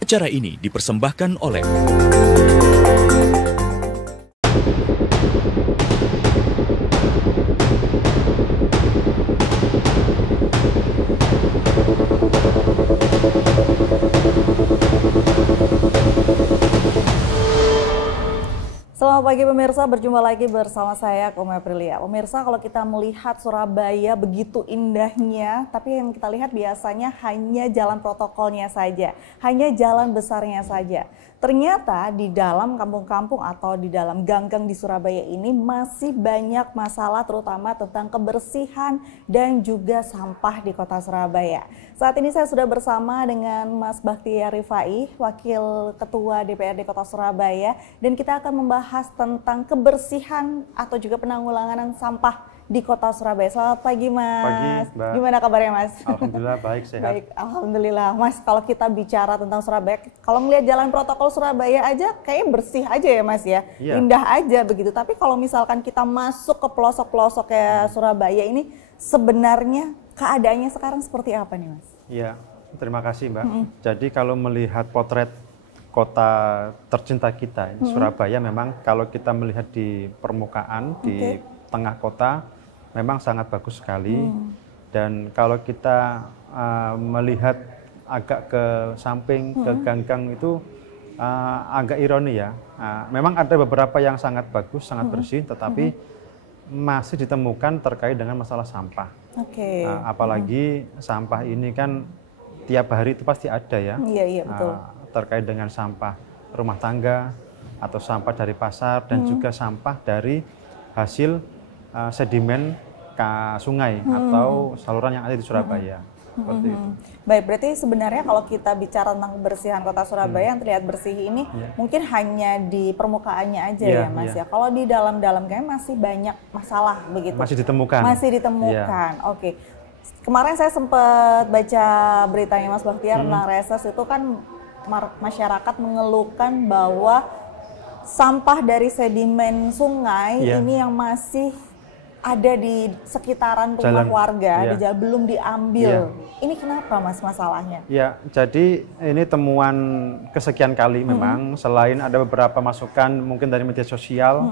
Acara ini dipersembahkan oleh Selamat pagi pemirsa, berjumpa lagi bersama saya Kome Aprilia. Pemirsa, kalau kita melihat Surabaya begitu indahnya, tapi yang kita lihat biasanya hanya jalan protokolnya saja, hanya jalan besarnya saja. Ternyata di dalam kampung-kampung atau di dalam gang-gang di Surabaya ini masih banyak masalah, terutama tentang kebersihan dan juga sampah di kota Surabaya. Saat ini saya sudah bersama dengan Mas Bakhtiar Rifai, Wakil Ketua DPRD Kota Surabaya, dan kita akan membahas tentang kebersihan atau juga penanggulangan sampah di Kota Surabaya. Selamat pagi, Mas. Pagi, Mbak. Gimana kabarnya, Mas? Alhamdulillah baik, sehat. Baik, alhamdulillah. Mas, kalau kita bicara tentang Surabaya, kalau melihat jalan protokol Surabaya aja kayaknya bersih aja ya, Mas ya. Iya. Indah aja begitu. Tapi kalau misalkan kita masuk ke pelosok-pelosok kayak Surabaya ini, sebenarnya keadaannya sekarang seperti apa nih, Mas? Iya, terima kasih, Mbak. Jadi kalau melihat potret kota tercinta kita, Surabaya, memang kalau kita melihat di permukaan, di tengah kota, memang sangat bagus sekali. Dan kalau kita melihat agak ke samping, ke gang-gang itu agak ironi ya. Memang ada beberapa yang sangat bagus, sangat bersih, tetapi masih ditemukan terkait dengan masalah sampah. Apalagi sampah ini kan tiap hari itu pasti ada ya. Iya, betul. Terkait dengan sampah rumah tangga atau sampah dari pasar dan juga sampah dari hasil sedimen sungai atau saluran yang ada di Surabaya. Seperti itu. Baik, berarti sebenarnya kalau kita bicara tentang kebersihan kota Surabaya yang terlihat bersih ini mungkin hanya di permukaannya aja ya, Mas ya. Kalau di dalam-dalam kayaknya masih banyak masalah begitu. Masih ditemukan. Masih ditemukan. Oke. Kemarin saya sempat baca beritanya Mas Bakhtiar tentang reses itu kan masyarakat mengeluhkan bahwa sampah dari sedimen sungai ini yang masih ada di sekitaran rumah warga, belum diambil. Ini kenapa, Mas, masalahnya? Ya, jadi ini temuan kesekian kali memang, selain ada beberapa masukan mungkin dari media sosial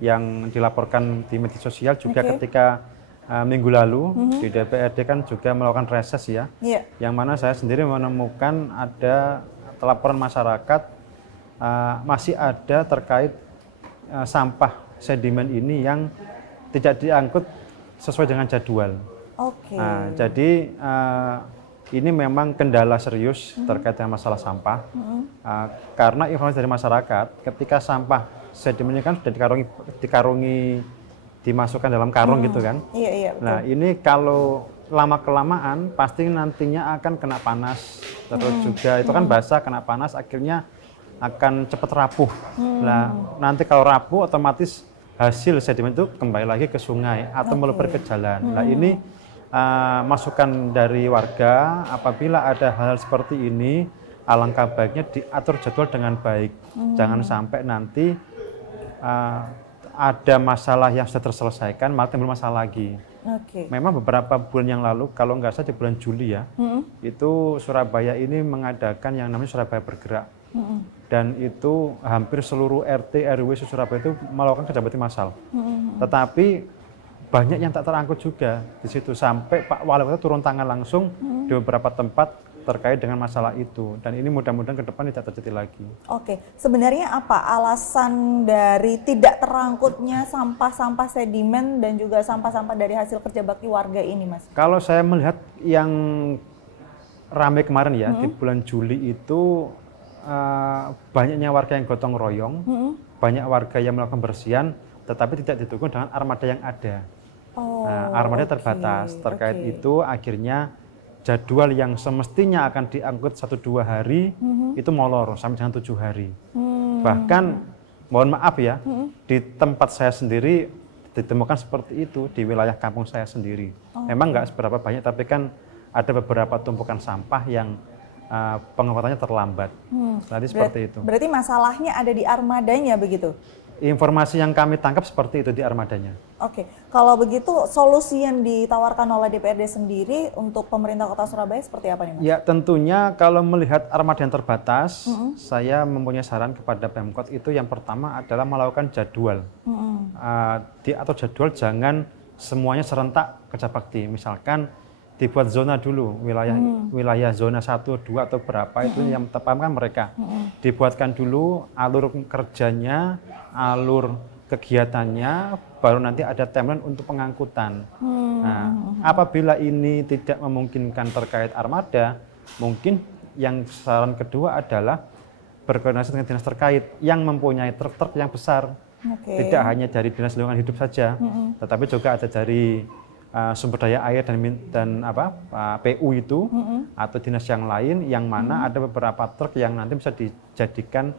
yang dilaporkan di media sosial juga ketika minggu lalu di DPRD kan juga melakukan reses ya, yang mana saya sendiri menemukan ada laporan masyarakat masih ada terkait sampah sedimen ini yang tidak diangkut sesuai dengan jadwal. Nah, jadi ini memang kendala serius terkait dengan masalah sampah, karena informasi dari masyarakat ketika sampah sedimen ini kan sudah dikarungi dimasukkan dalam karung gitu kan. Iya, betul. Nah, ini kalau lama-kelamaan pasti nantinya akan kena panas, terus juga itu kan basah, kena panas, akhirnya akan cepat rapuh. Nah, nanti kalau rapuh otomatis hasil sedimen itu kembali lagi ke sungai atau meluber ke jalan. Nah, ini masukan dari warga, apabila ada hal seperti ini, alangkah baiknya diatur jadwal dengan baik. Jangan sampai nanti ada masalah yang sudah terselesaikan, malah timbul masalah lagi. Memang beberapa bulan yang lalu, kalau nggak salah di bulan Juli ya, itu Surabaya ini mengadakan yang namanya Surabaya Bergerak. Dan itu hampir seluruh RT, RW Surabaya itu melakukan kerja bakti massal. Tetapi banyak yang tak terangkut juga di situ, sampai Pak Wali Kota turun tangan langsung di beberapa tempat terkait dengan masalah itu, dan ini mudah-mudahan ke depan tidak terjadi lagi. Sebenarnya apa alasan dari tidak terangkutnya sampah-sampah sedimen dan juga sampah-sampah dari hasil kerja bakti warga ini, Mas? Kalau saya melihat yang ramai kemarin ya, di bulan Juli itu banyaknya warga yang gotong royong, banyak warga yang melakukan bersihan, tetapi tidak didukung dengan armada yang ada. Armada terbatas, terkait itu akhirnya jadwal yang semestinya akan diangkut 1-2 hari itu molor sampai dengan 7 hari. Bahkan mohon maaf ya, di tempat saya sendiri ditemukan seperti itu di wilayah kampung saya sendiri. Memang nggak seberapa banyak, tapi kan ada beberapa tumpukan sampah yang pengangkutannya terlambat. Jadi seperti itu. Berarti masalahnya ada di armadanya begitu? informasi yang kami tangkap seperti itu di armadanya. Oke, kalau begitu solusi yang ditawarkan oleh DPRD sendiri untuk pemerintah Kota Surabaya seperti apa nih Mas? Ya tentunya kalau melihat armada yang terbatas, saya mempunyai saran kepada Pemkot itu yang pertama adalah melakukan jadwal. Atau jadwal jangan semuanya serentak kerja bakti. Misalkan dibuat zona dulu, wilayah zona 1, 2 atau berapa itu yang tepat kan mereka. Dibuatkan dulu alur kerjanya, alur kegiatannya, baru nanti ada timeline untuk pengangkutan. Nah, apabila ini tidak memungkinkan terkait armada, mungkin yang saran kedua adalah berkoordinasi dengan dinas terkait yang mempunyai truk-truk yang besar. Tidak hanya dari Dinas Lingkungan Hidup saja, tetapi juga ada dari sumber daya air dan PU itu atau dinas yang lain yang mana ada beberapa truk yang nanti bisa dijadikan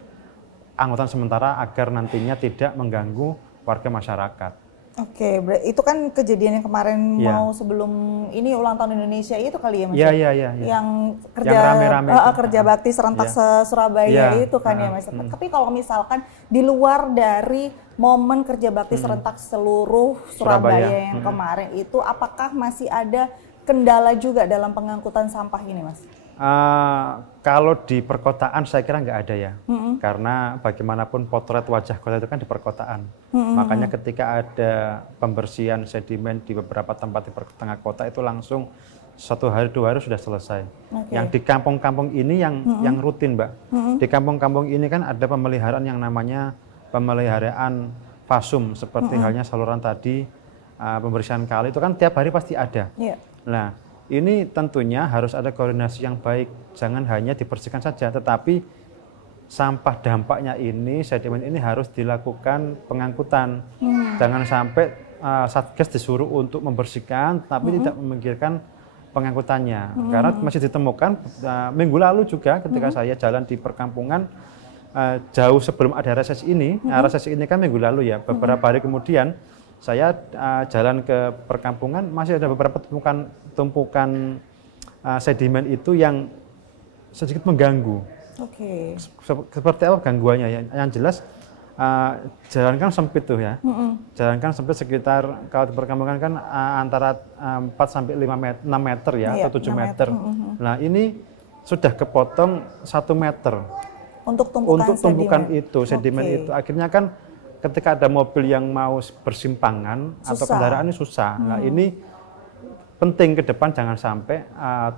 angkutan sementara agar nantinya tidak mengganggu warga masyarakat. Oke, itu kan kejadian yang kemarin mau sebelum ini ulang tahun Indonesia itu kali ya Mas? Iya. Yang rame-rame kerja bakti serentak se-Surabaya itu kan ya Mas. Tapi kalau misalkan di luar dari momen kerja bakti serentak seluruh Surabaya yang kemarin itu, apakah masih ada kendala juga dalam pengangkutan sampah ini Mas? Kalau di perkotaan saya kira nggak ada ya, karena bagaimanapun potret wajah kota itu kan di perkotaan. Makanya ketika ada pembersihan sedimen di beberapa tempat di tengah kota itu langsung 1 hari 2 hari sudah selesai. Yang di kampung-kampung ini yang rutin Mbak. Di kampung-kampung ini kan ada pemeliharaan yang namanya pemeliharaan fasum seperti halnya saluran tadi, pembersihan kali itu kan tiap hari pasti ada. Nah, ini tentunya harus ada koordinasi yang baik, jangan hanya dibersihkan saja, tetapi sampah dampaknya ini, sedimen ini harus dilakukan pengangkutan. Jangan sampai Satgas disuruh untuk membersihkan, tapi tidak memikirkan pengangkutannya. Karena masih ditemukan, minggu lalu juga ketika saya jalan di perkampungan, jauh sebelum ada reses ini, reses ini kan minggu lalu ya, beberapa hari kemudian, saya jalan ke perkampungan, masih ada beberapa tumpukan sedimen itu yang sedikit mengganggu. Seperti apa gangguannya ya? Yang jelas jalan kan sempit tuh ya. Jalan kan sempit sekitar kalau di perkampungan kan antara 4 sampai 6 meter ya, atau 7 meter. Nah, ini sudah kepotong 1 meter. Untuk tumpukan itu, sedimen itu. Akhirnya kan ketika ada mobil yang mau bersimpangan atau kendaraan ini susah. Nah, ini penting ke depan jangan sampai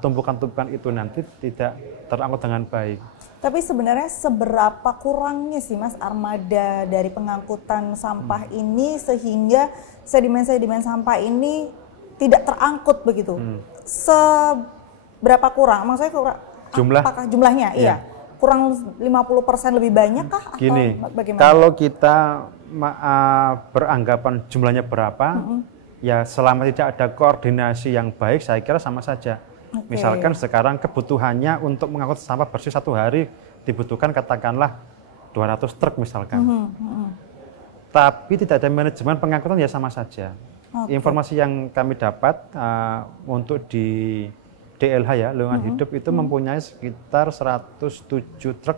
tumpukan-tumpukan itu nanti tidak terangkut dengan baik. Tapi sebenarnya seberapa kurangnya sih Mas armada dari pengangkutan sampah ini sehingga sedimen-sedimen sampah ini tidak terangkut begitu? Seberapa kurang? Maksudnya apakah jumlahnya? Iya. Kurang 50% lebih banyak kah? Gini, atau bagaimana? Kalau kita beranggapan jumlahnya berapa, ya selama tidak ada koordinasi yang baik, saya kira sama saja. Misalkan sekarang kebutuhannya untuk mengangkut sampah bersih 1 hari dibutuhkan katakanlah 200 truk misalkan. Tapi tidak ada manajemen pengangkutan ya sama saja. Informasi yang kami dapat untuk di DLH ya, Lingkungan Hidup itu mempunyai sekitar 107 truk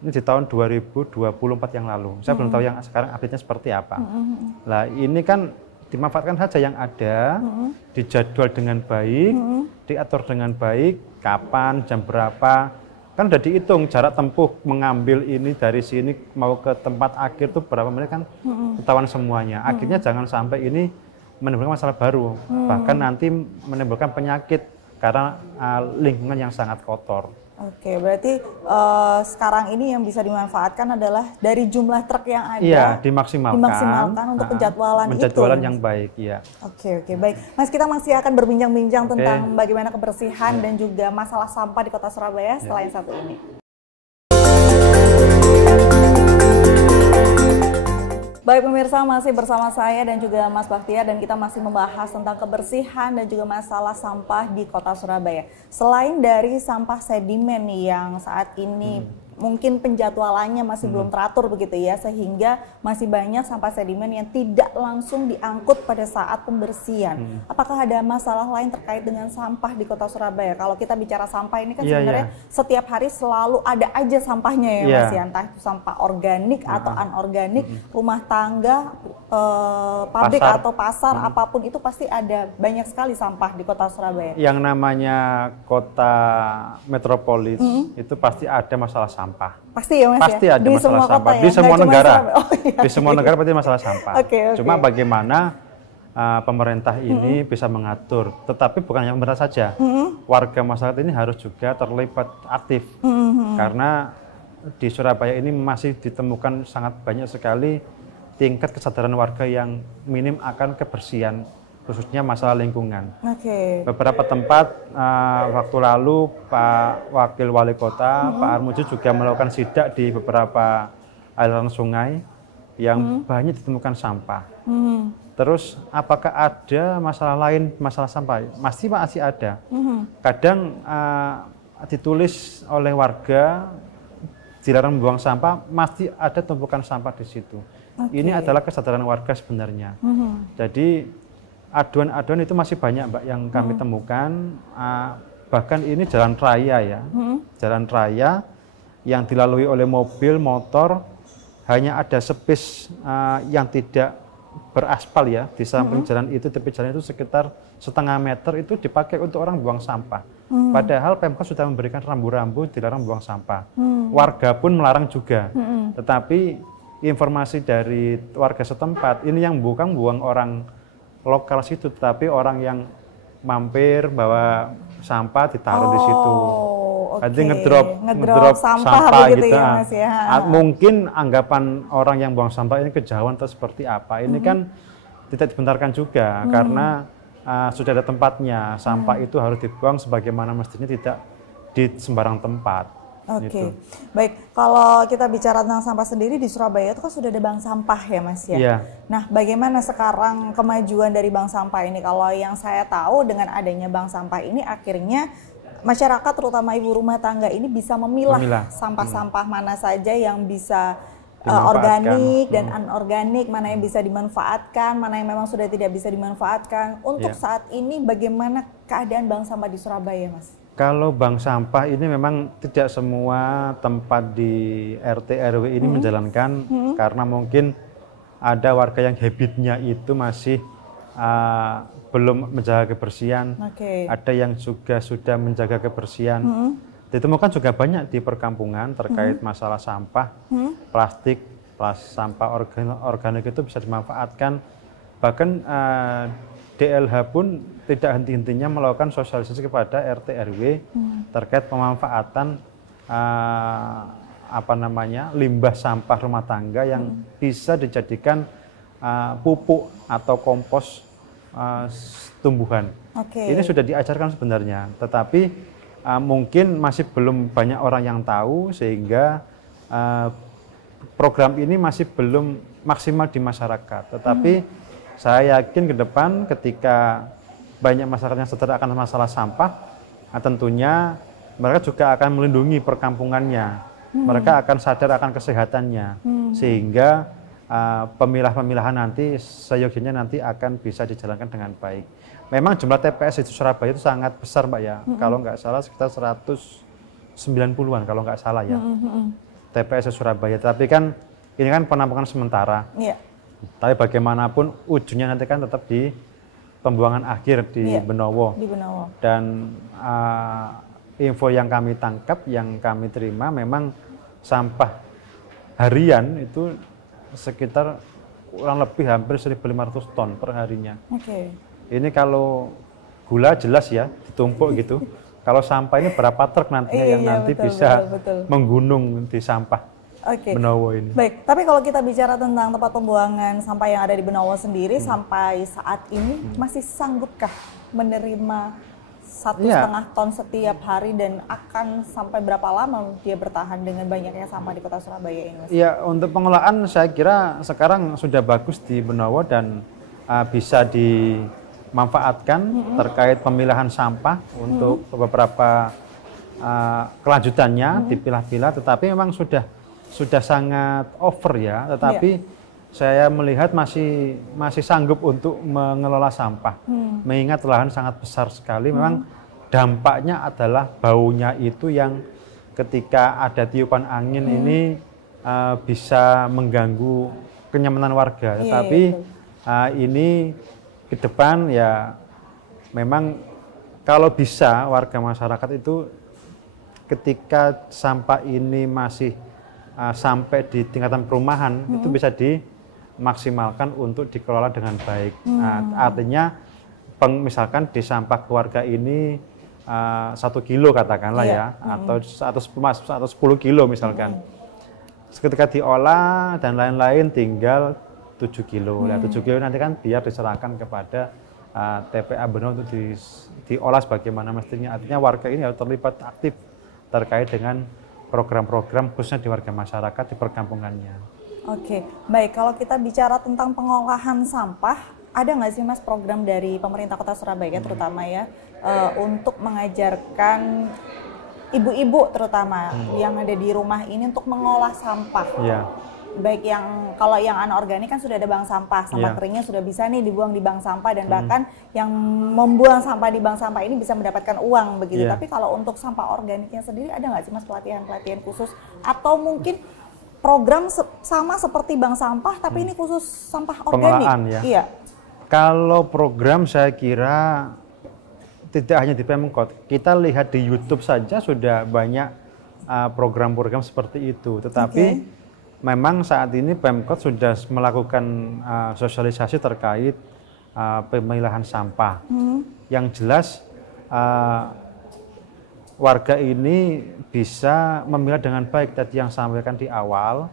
ini di tahun 2024 yang lalu. Saya belum tahu yang sekarang update-nya seperti apa. Nah, ini kan dimanfaatkan saja yang ada, dijadwal dengan baik, diatur dengan baik, kapan, jam berapa. Kan udah dihitung jarak tempuh mengambil ini dari sini mau ke tempat akhir itu berapa menit kan ketahuan semuanya. Akhirnya jangan sampai ini menimbulkan masalah baru, bahkan nanti menimbulkan penyakit karena lingkungan yang sangat kotor. Oke, berarti sekarang ini yang bisa dimanfaatkan adalah dari jumlah truk yang ada. Iya, dimaksimalkan untuk penjadwalan yang baik, ya. Oke, baik. Mas, kita masih akan berbincang-bincang tentang bagaimana kebersihan dan juga masalah sampah di Kota Surabaya setelah yang satu ini. Baik pemirsa, masih bersama saya dan juga Mas Bakhtiar dan kita masih membahas tentang kebersihan dan juga masalah sampah di Kota Surabaya. Selain dari sampah sedimen yang saat ini mungkin penjadwalannya masih belum teratur begitu ya, sehingga masih banyak sampah sedimen yang tidak langsung diangkut pada saat pembersihan. Apakah ada masalah lain terkait dengan sampah di Kota Surabaya? Kalau kita bicara sampah ini kan sebenarnya setiap hari selalu ada aja sampahnya ya Mas ya, entah itu sampah organik atau anorganik, rumah tangga, pabrik atau pasar, apapun itu pasti ada banyak sekali sampah di Kota Surabaya. Yang namanya kota metropolis itu pasti ada masalah sampah. Pasti ya Mas pasti ya? ada Di masalah sampah ya? di semua negara. Di Okay. semua negara pasti masalah sampah. Okay. Cuma bagaimana pemerintah ini bisa mengatur, tetapi bukan hanya pemerintah saja. Warga masyarakat ini harus juga terlibat aktif. Karena di Surabaya ini masih ditemukan sangat banyak sekali tingkat kesadaran warga yang minim akan kebersihan, khususnya masalah lingkungan. Beberapa tempat waktu lalu Pak Wakil Wali Kota, Pak Armuji juga melakukan sidak di beberapa aliran sungai yang banyak ditemukan sampah. Terus apakah ada masalah lain, masalah sampah? Masih ada. Kadang ditulis oleh warga dilarang membuang sampah, masih ada tumpukan sampah di situ. Ini adalah kesadaran warga sebenarnya. Jadi aduan-aduan itu masih banyak Mbak yang kami temukan, bahkan ini jalan raya ya, jalan raya yang dilalui oleh mobil, motor, hanya ada space yang tidak beraspal ya, di samping jalan itu, tepi jalan itu sekitar setengah meter itu dipakai untuk orang buang sampah. Padahal Pemkot sudah memberikan rambu-rambu dilarang buang sampah. Warga pun melarang juga. Tetapi informasi dari warga setempat, ini yang bukan buang orang lokal situ, tetapi orang yang mampir bawa sampah ditaruh di situ. Jadi ngedrop sampah gitu ya, Mas, ya. Mungkin anggapan orang yang buang sampah ini kejauhan atau seperti apa. Ini kan tidak dibenarkan juga karena sudah ada tempatnya. Sampah itu harus dibuang sebagaimana mestinya, tidak di sembarang tempat. Gitu. Baik, kalau kita bicara tentang sampah sendiri di Surabaya itu kan sudah ada bank sampah ya Mas ya. Nah, bagaimana sekarang kemajuan dari bank sampah ini? Kalau yang saya tahu dengan adanya bank sampah ini akhirnya masyarakat terutama ibu rumah tangga ini bisa memilah sampah-sampah mana saja yang bisa organik dan anorganik, mana yang bisa dimanfaatkan, mana yang memang sudah tidak bisa dimanfaatkan. Untuk saat ini bagaimana keadaan bank sampah di Surabaya, Mas? Kalau bank sampah ini memang tidak semua tempat di RT RW ini menjalankan, karena mungkin ada warga yang habitnya itu masih belum menjaga kebersihan, ada yang juga sudah menjaga kebersihan. Ditemukan juga banyak di perkampungan terkait masalah sampah, plastik, sampah organik itu bisa dimanfaatkan. Bahkan DLH pun tidak henti-hentinya melakukan sosialisasi kepada RT RW terkait pemanfaatan limbah sampah rumah tangga yang bisa dijadikan pupuk atau kompos tumbuhan. Ini sudah diajarkan sebenarnya, tetapi mungkin masih belum banyak orang yang tahu, sehingga program ini masih belum maksimal di masyarakat. Tetapi saya yakin ke depan ketika banyak masyarakat yang sadar akan masalah sampah, tentunya mereka juga akan melindungi perkampungannya. Mereka akan sadar akan kesehatannya, sehingga pemilah-pemilahan nanti seyogianya nanti akan bisa dijalankan dengan baik. Memang jumlah TPS di Surabaya itu sangat besar Mbak ya, kalau nggak salah sekitar 190-an kalau nggak salah ya, TPS di Surabaya. Tapi kan ini kan penampungan sementara. Tapi bagaimanapun ujungnya nanti kan tetap di pembuangan akhir di Benowo. Dan info yang kami tangkap, yang kami terima, memang sampah harian itu sekitar kurang lebih hampir 1.500 ton per harinya. Ini kalau gula jelas ya ditumpuk gitu. Kalau sampah ini berapa truk nantinya yang nanti bisa menggunung di sampah Benowo ini. Baik, tapi kalau kita bicara tentang tempat pembuangan sampah yang ada di Benowo sendiri, sampai saat ini masih sanggupkah menerima 1,5 ton setiap hari, dan akan sampai berapa lama dia bertahan dengan banyaknya sampah di Kota Surabaya ini, Mas? Iya, untuk pengelolaan saya kira sekarang sudah bagus di Benowo dan bisa dimanfaatkan terkait pemilahan sampah untuk beberapa kelanjutannya dipilah-pilah, tetapi memang sudah sangat over ya. Tetapi saya melihat masih sanggup untuk mengelola sampah, mengingat lahan sangat besar sekali. Memang dampaknya adalah baunya itu yang ketika ada tiupan angin ini bisa mengganggu kenyamanan warga. Tetapi ini ke depan ya memang kalau bisa warga masyarakat itu ketika sampah ini masih sampai di tingkatan perumahan itu bisa dimaksimalkan untuk dikelola dengan baik. Artinya misalkan di sampah keluarga ini 1 kilo katakanlah ya, atau 10 kilo misalkan. Ketika diolah dan lain-lain tinggal 7 kilo. 7 kilo nanti kan biar diserahkan kepada TPA Benoa untuk diolah sebagaimana mestinya. Artinya warga ini harus terlibat aktif terkait dengan program-program khususnya di warga masyarakat di perkampungannya. Oke, baik. Kalau kita bicara tentang pengolahan sampah, ada nggak sih Mas program dari pemerintah Kota Surabaya terutama ya untuk mengajarkan ibu-ibu terutama yang ada di rumah ini untuk mengolah sampah? Ya. Baik yang kalau yang anorganik kan sudah ada bank sampah keringnya sudah bisa nih dibuang di bank sampah dan bahkan yang membuang sampah di bank sampah ini bisa mendapatkan uang begitu. Tapi kalau untuk sampah organiknya sendiri ada nggak sih Mas pelatihan khusus atau mungkin program sama seperti bank sampah tapi ini khusus sampah organik? Pengolahan ya. Iya. Kalau program saya kira tidak hanya di Pemkot, kita lihat di YouTube saja sudah banyak program-program seperti itu. Tetapi memang saat ini Pemkot sudah melakukan sosialisasi terkait pemilahan sampah. Yang jelas warga ini bisa memilah dengan baik. Tadi yang sampaikan di awal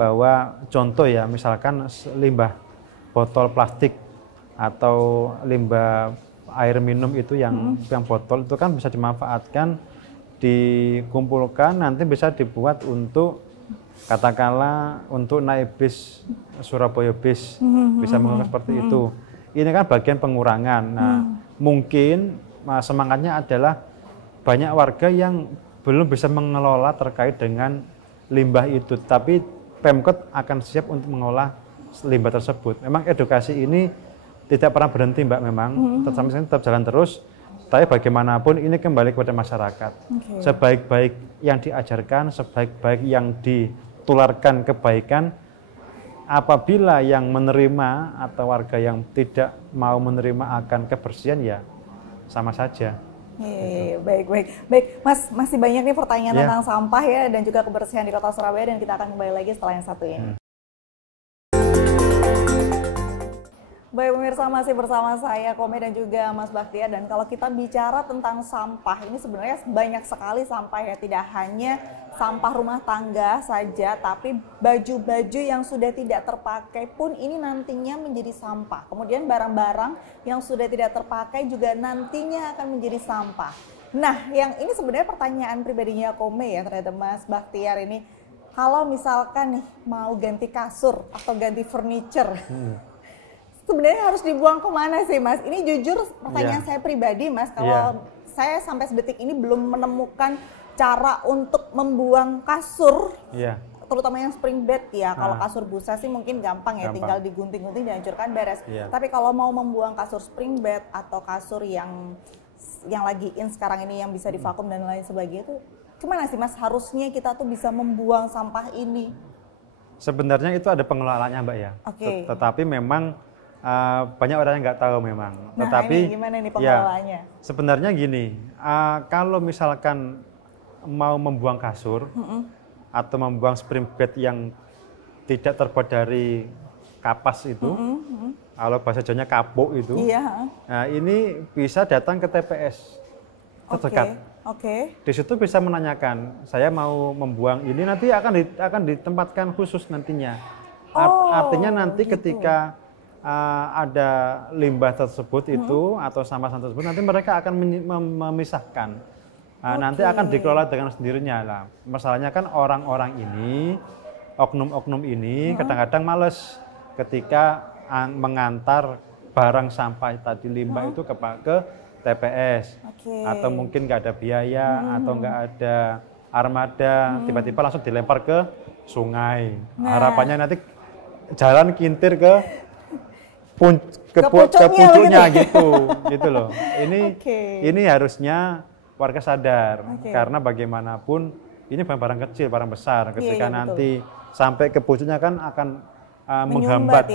bahwa contoh ya misalkan limbah botol plastik atau limbah air minum itu yang botol itu kan bisa dimanfaatkan, dikumpulkan nanti bisa dibuat untuk katakanlah untuk naik bis Surabaya bis bisa menggunakan seperti itu. Ini kan bagian pengurangan. Nah, mungkin semangatnya adalah banyak warga yang belum bisa mengelola terkait dengan limbah itu, tapi Pemkot akan siap untuk mengolah limbah tersebut. Memang edukasi ini tidak pernah berhenti Mbak, memang tetap jalan terus, tapi bagaimanapun ini kembali kepada masyarakat. Sebaik-baik yang diajarkan, sebaik-baik yang ditularkan kebaikan, apabila yang menerima atau warga yang tidak mau menerima akan kebersihan ya sama saja. Baik, Mas, masih banyak nih pertanyaan tentang sampah ya dan juga kebersihan di Kota Surabaya dan kita akan kembali lagi setelah yang satu ini. Baik pemirsa, masih bersama saya Kome dan juga Mas Baktiar, dan kalau kita bicara tentang sampah ini sebenarnya banyak sekali sampah ya, tidak hanya sampah rumah tangga saja tapi baju-baju yang sudah tidak terpakai pun ini nantinya menjadi sampah. Kemudian barang-barang yang sudah tidak terpakai juga nantinya akan menjadi sampah. Nah, yang ini sebenarnya pertanyaan pribadinya Kome ya terhadap Mas Baktiar ini, kalau misalkan nih mau ganti kasur atau ganti furniture, sebenarnya harus dibuang kemana sih Mas? Ini jujur pertanyaan saya pribadi Mas, kalau saya sampai sedetik ini belum menemukan cara untuk membuang kasur, terutama yang spring bed ya. Kalau kasur busa sih mungkin gampang ya, tinggal digunting-gunting dihancurkan beres. Tapi kalau mau membuang kasur spring bed atau kasur yang lagi in sekarang ini yang bisa divakum dan lain sebagainya itu gimana sih Mas? Harusnya kita tuh bisa membuang sampah ini. Sebenarnya itu ada pengelolaannya Mbak ya. Tetapi memang banyak orang yang nggak tahu memang. Nah, tetapi ini gimana nih pengelolaannya? Sebenarnya gini, kalau misalkan mau membuang kasur atau membuang spring bed yang tidak terbuat dari kapas itu, kalau bahasa Jawanya kapuk itu, nah ini bisa datang ke TPS terdekat. Di situ bisa menanyakan, saya mau membuang ini, nanti akan ditempatkan khusus nantinya. Artinya nanti ketika ada limbah tersebut itu atau sampah tersebut, nanti mereka akan memisahkan. Nanti akan dikelola dengan sendirinya lah. Masalahnya kan orang-orang ini, oknum-oknum ini kadang-kadang males ketika mengantar barang sampah tadi limbah itu ke TPS, atau mungkin nggak ada biaya, atau nggak ada armada, tiba-tiba langsung dilempar ke sungai. Harapannya nanti jalan kintir ke pucuknya gitu loh. Ini harusnya warga sadar, karena bagaimanapun ini barang kecil, barang besar. Ketika nanti sampai ke pucuknya kan akan menyumbat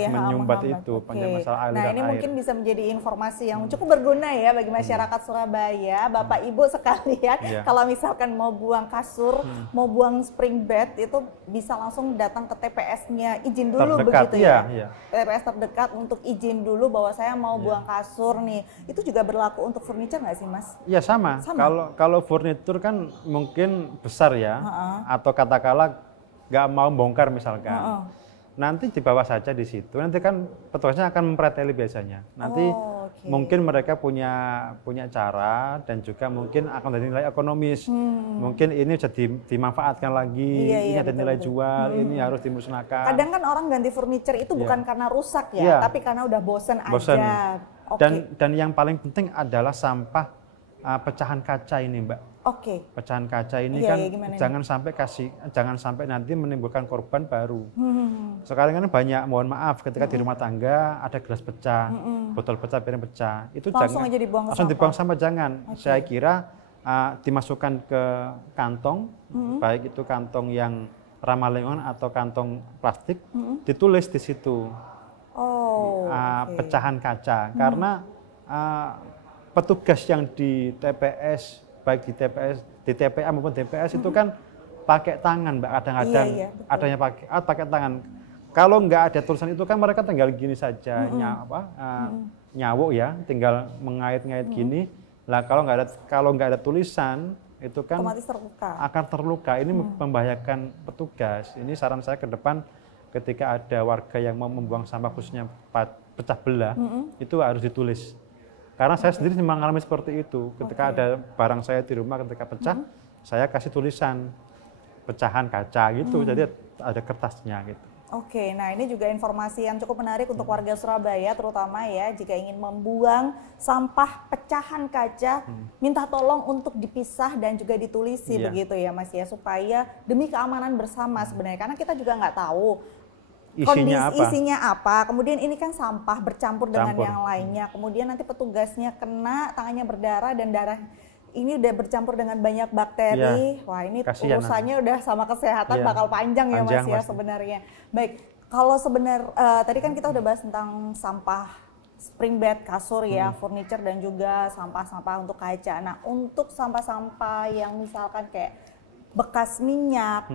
itu masalah aliran Nah, ini air. mungkin bisa menjadi informasi yang cukup berguna ya bagi masyarakat Surabaya, Bapak Ibu sekalian. Kalau misalkan mau buang kasur, mau buang spring bed, itu bisa langsung datang ke TPS-nya, izin dulu terdekat, begitu ya. TPS terdekat untuk izin dulu bahwa saya mau buang kasur nih. Itu juga berlaku untuk furniture nggak sih, Mas? Iya sama. Kalau furnitur kan mungkin besar ya, atau katakanlah nggak mau bongkar misalkan. Nanti dibawa saja di situ. Nanti kan petugasnya akan mempreteli biasanya. Nanti mungkin mereka punya cara dan juga mungkin akan ada nilai ekonomis. Mungkin ini bisa dimanfaatkan lagi, ini ada nilai jual, ini harus dimusnahkan. Kadang kan orang ganti furniture itu bukan karena rusak ya, tapi karena udah bosen aja. Dan yang paling penting adalah sampah pecahan kaca ini, Mbak. Pecahan kaca ini kan jangan sampai nanti menimbulkan korban baru. Sekarang kan banyak, mohon maaf, ketika di rumah tangga ada gelas pecah, botol pecah, piring pecah, itu langsung aja dibuang sampah jangan. Saya kira dimasukkan ke kantong, baik itu kantong yang ramah lingkungan atau kantong plastik, ditulis di situ pecahan kaca, karena petugas yang di TPS, baik di TPA maupun TPS itu kan pakai tangan, Mbak, kadang-kadang adanya pakai tangan. Kalau nggak ada tulisan itu kan mereka tinggal gini saja, nyawuk ya, tinggal mengait-ngait gini. Lah kalau nggak ada tulisan itu kan akan terluka. Ini membahayakan petugas. Ini saran saya ke depan, ketika ada warga yang mau membuang sampah khususnya pecah belah, itu harus ditulis. Karena saya sendiri mengalami seperti itu. Ketika ada barang saya di rumah ketika pecah, saya kasih tulisan pecahan kaca gitu, jadi ada kertasnya gitu. Nah ini juga informasi yang cukup menarik untuk warga Surabaya, terutama ya jika ingin membuang sampah pecahan kaca, minta tolong untuk dipisah dan juga ditulisi begitu ya, Mas ya, supaya demi keamanan bersama sebenarnya. Karena kita juga nggak tahu isinya apa. Kemudian ini kan sampah bercampur dengan yang lainnya. Kemudian nanti petugasnya kena, tangannya berdarah, dan darah ini udah bercampur dengan banyak bakteri. Wah, ini urusannya udah sama kesehatan bakal panjang ya, Mas ya sebenarnya. Baik, kalau tadi kan kita udah bahas tentang sampah spring bed, kasur ya, furniture, dan juga sampah-sampah untuk kaca. Nah, untuk sampah-sampah yang misalkan kayak bekas minyak,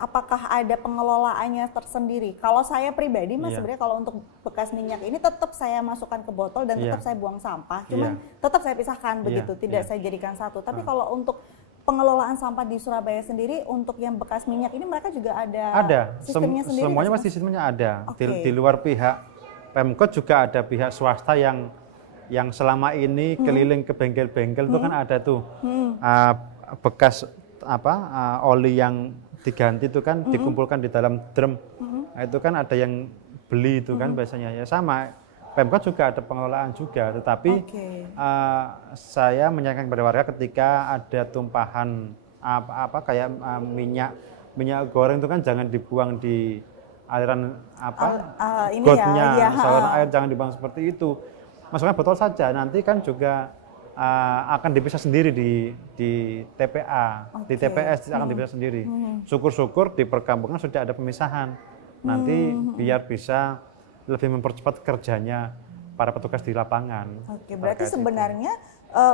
apakah ada pengelolaannya tersendiri? Kalau saya pribadi, Mas, sebenarnya kalau untuk bekas minyak ini tetap saya masukkan ke botol dan tetap saya buang sampah. Cuman tetap saya pisahkan begitu, tidak saya jadikan satu. Tapi kalau untuk pengelolaan sampah di Surabaya sendiri, untuk yang bekas minyak ini mereka juga ada sistemnya sendiri? Semuanya pasti sistemnya ada. Di luar pihak Pemkot juga ada pihak swasta yang selama ini keliling ke bengkel-bengkel itu kan ada tuh bekas oli yang diganti itu kan dikumpulkan di dalam drum. Nah, itu kan ada yang beli itu kan biasanya ya, sama Pemkot juga ada pengelolaan juga, tetapi saya menyarankan kepada warga ketika ada tumpahan kayak minyak goreng itu kan jangan dibuang di aliran gotnya, saluran air, jangan dibuang seperti itu. Masukkan botol saja, nanti kan juga akan dipisah sendiri di TPA, di TPS akan dipisah sendiri. Syukur-syukur di perkampungan sudah ada pemisahan. Nanti biar bisa lebih mempercepat kerjanya para petugas di lapangan. Berarti sebenarnya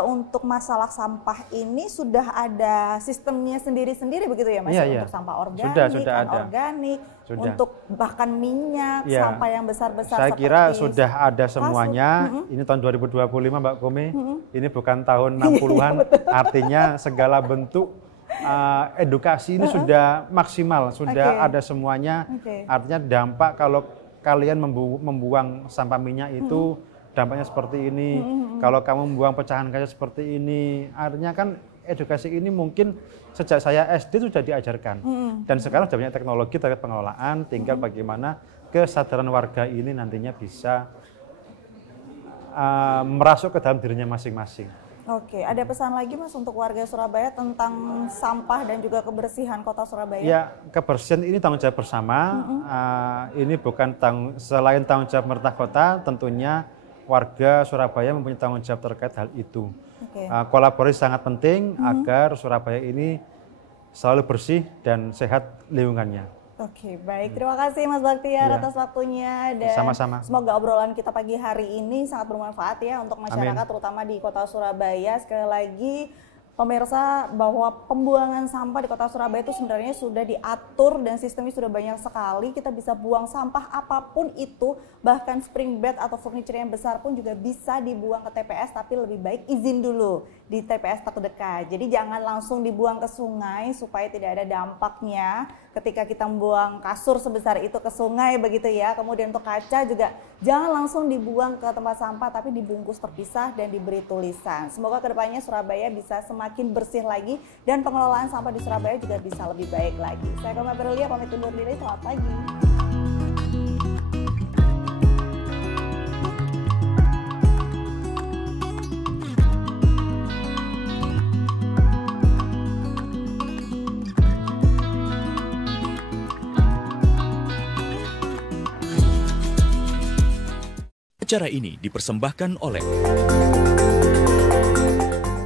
untuk masalah sampah ini sudah ada sistemnya sendiri-sendiri begitu ya, Mas? Untuk sampah organik, anorganik, untuk bahkan minyak, sampah yang besar-besar. Saya kira sudah ada semuanya. Ini tahun 2025, Mbak Kome. Ini bukan tahun 60-an. Artinya segala bentuk edukasi ini sudah maksimal, sudah ada semuanya. Artinya dampak kalau kalian membuang sampah minyak itu dampaknya seperti ini. Kalau kamu membuang pecahan kaca seperti ini, artinya kan edukasi ini mungkin sejak saya SD sudah diajarkan. Dan sekarang sudah banyak teknologi terkait pengelolaan, tinggal bagaimana kesadaran warga ini nantinya bisa merasuk ke dalam dirinya masing-masing. Oke, ada pesan lagi Mas untuk warga Surabaya tentang sampah dan juga kebersihan kota Surabaya? Ya, kebersihan ini tanggung jawab bersama. Ini bukan selain tanggung jawab pemerintah kota, tentunya warga Surabaya mempunyai tanggung jawab terkait hal itu. Kolaborasi sangat penting agar Surabaya ini selalu bersih dan sehat lingkungannya. Oke, baik. Terima kasih Mas Baktiar atas waktunya dan sama-sama. Semoga obrolan kita pagi hari ini sangat bermanfaat ya untuk masyarakat terutama di Kota Surabaya. Sekali lagi pemirsa bahwa pembuangan sampah di Kota Surabaya itu sebenarnya sudah diatur dan sistemnya sudah banyak sekali. Kita bisa buang sampah apapun itu, bahkan spring bed atau furniture yang besar pun juga bisa dibuang ke TPS, tapi lebih baik izin dulu di TPS terdekat. Jadi jangan langsung dibuang ke sungai supaya tidak ada dampaknya ketika kita membuang kasur sebesar itu ke sungai begitu ya. Kemudian untuk kaca juga jangan langsung dibuang ke tempat sampah tapi dibungkus terpisah dan diberi tulisan. Semoga kedepannya Surabaya bisa semakin bersih lagi dan pengelolaan sampah di Surabaya juga bisa lebih baik lagi. Saya Koma Berlia pamit undur diri, selamat pagi. Acara ini dipersembahkan oleh